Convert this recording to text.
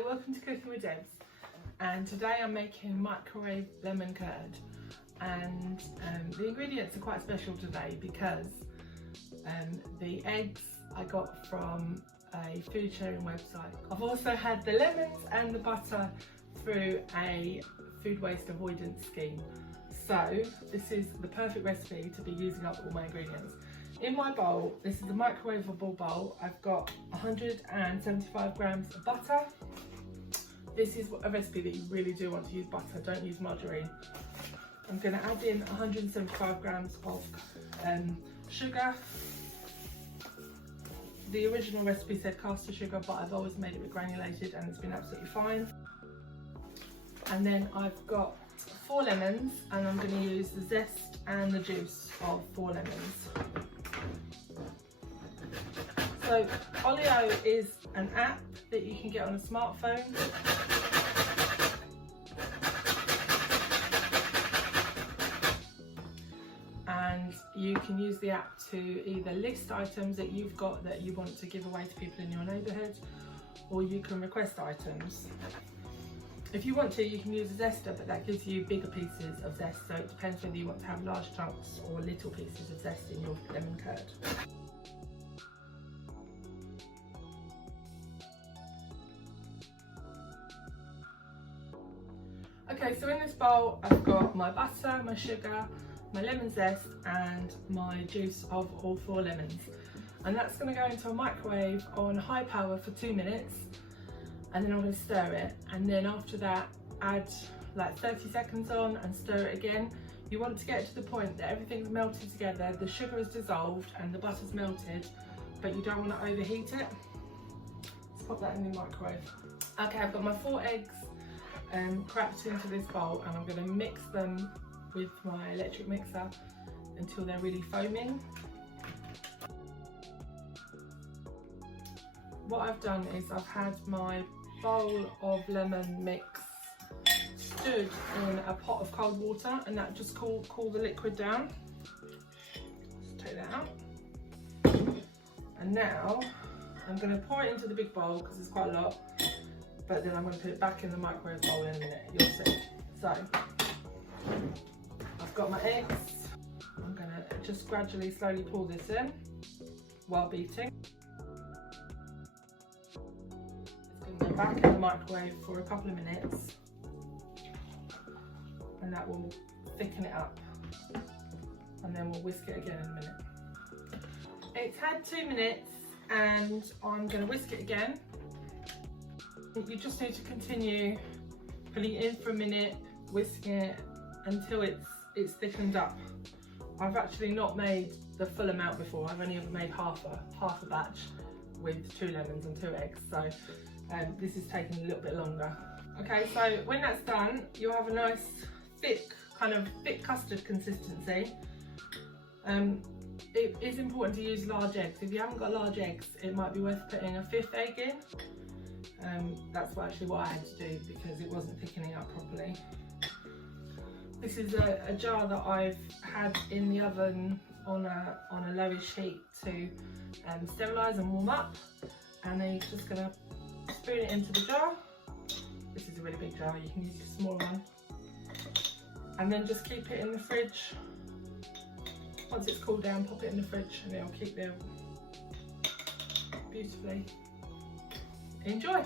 Hello, welcome to Cooking with Debs, and today I'm making microwave lemon curd, and the ingredients are quite special today because the eggs I got from a food sharing website. I've also had the lemons and the butter through a food waste avoidance scheme, so this is the perfect recipe to be using up all my ingredients. In my bowl, this is a microwavable bowl, I've got 175 grams of butter. This is a recipe that you really do want to use butter, don't use margarine. I'm going to add in 175 grams of sugar. The original recipe said caster sugar, but I've always made it with granulated and it's been absolutely fine. And then I've got 4 lemons, and I'm going to use the zest and the juice of 4 lemons. So Olio is an app that you can get on a smartphone. And you can use the app to either list items that you've got that you want to give away to people in your neighbourhood, or you can request items. If you want to, you can use a zester, but that gives you bigger pieces of zest, so it depends whether you want to have large chunks or little pieces of zest in your lemon curd. Okay, so in this bowl I've got my butter, my sugar, my lemon zest and my juice of all 4 lemons. And that's going to go into a microwave on high power for 2 minutes, and then I'm going to stir it, and then after that add like 30 seconds on and stir it again. You want to get to the point that everything's melted together, the sugar is dissolved and the butter's melted, but you don't want to overheat it. Let's pop that in the microwave. Okay, I've got my 4 eggs cracked into this bowl, and I'm going to mix them with my electric mixer until they're really foaming. What I've done is I've had my bowl of lemon mix stood in a pot of cold water, and that just cool the liquid down. Just take that out. And now I'm going to pour it into the big bowl because it's quite a lot, but then I'm going to put it back in the microwave bowl in a minute, you'll see. So I've got my eggs. I'm going to just gradually slowly pour this in while beating. It's going to go back in the microwave for a couple of minutes, and that will thicken it up, and then we'll whisk it again in a minute. It's had 2 minutes and I'm going to whisk it again. You just need to continue putting it in for a minute, whisking it until it's thickened up. I've actually not made the full amount before. I've only ever made half a batch with 2 lemons and 2 eggs, so this is taking a little bit longer. Okay, so when that's done, you'll have a nice thick custard consistency. It is important to use large eggs. If you haven't got large eggs, it might be worth putting a 5th egg in. That's actually what I had to do because it wasn't thickening up properly. This is a jar that I've had in the oven on a lowish heat to sterilise and warm up, and then you're just going to spoon it into the jar. This is a really big jar, you can use a smaller one, and then just keep it in the fridge. Once it's cooled down, pop it in the fridge and it'll keep there beautifully. Enjoy!